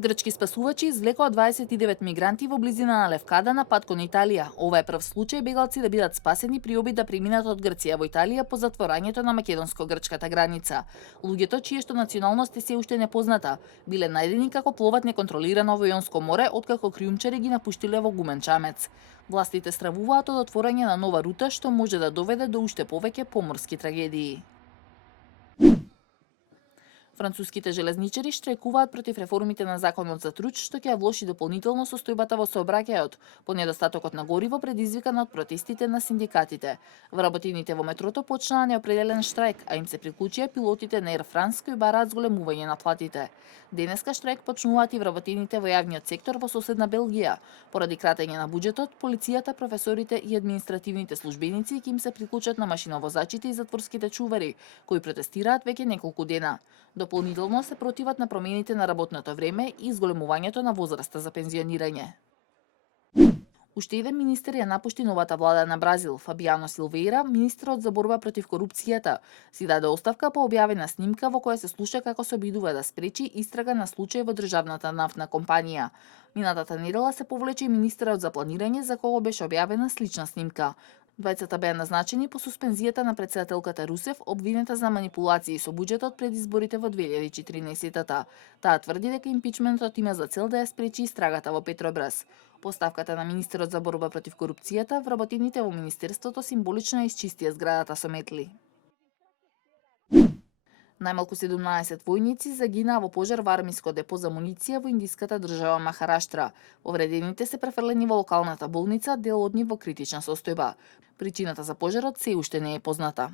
Грчки спасувачи извлекоа 29 мигранти во близина на Левкада на пат кон Италија. Ова е прв случај бегалци да бидат спасени при обид да преминат од Грција во Италија по затворањето на македонско-грчката граница. Луѓето, чијешто националност е се уште непозната, биле најдени како пловат неконтролирано во Јонско море откако криумчари ги напуштиле во гумен чамец. Властите стравуваат од отворање на нова рута што може да доведе до уште повеќе поморски трагедии. Француските железничари штрајкуваат против реформите на законот за труд, што ќе ја влоши дополнително состојбата во сообраќајот, по недостатокот на гориво предизвикан од протестите на синдикатите. Вработените во метрото почнаа неопределен штрајк, а им се приклучија пилотите на Air France кои бараат зголемување на платите. Денеска штрајк почнуваат и вработените во јавниот сектор во соседна Белгија. Поради кратење на буџетот, полицијата, професорите и административните службеници ќе им се приклучат на машиновозачите и затворските чувари, кои протестираат веќе неколку дена. Дополнително се противат на промените на работното време и зголемувањето на возраста за пензионирање. Уште еден министер ја напушти новата влада на Бразил. Фабиано Силвеира, министерот за борба против корупцијата, си даде оставка по објавена снимка во која се слуша како се обидува да спречи истрага на случај во државната нафтна компанија. Минатата недела се повлече и министерот за планирање, за кого беше објавена слична снимка. Двајцата беа назначени по суспензијата на претседателката Русев, обвинета за манипулации со буџетот пред изборите во 2014-та. Таа тврди дека импичментот има за цел да ја спречи истрагата во Петробраз. Поставката на министерот за борба против корупцијата, вработените во министерството символично исчистија зградата со метли. Најмалку 17 војници загинаа во пожар во армиско депо за муниција во индиската држава Махараштра. Повредените се префрлени во локалната болница, дел од нив во критична состојба. Причината за пожарот се уште не е позната.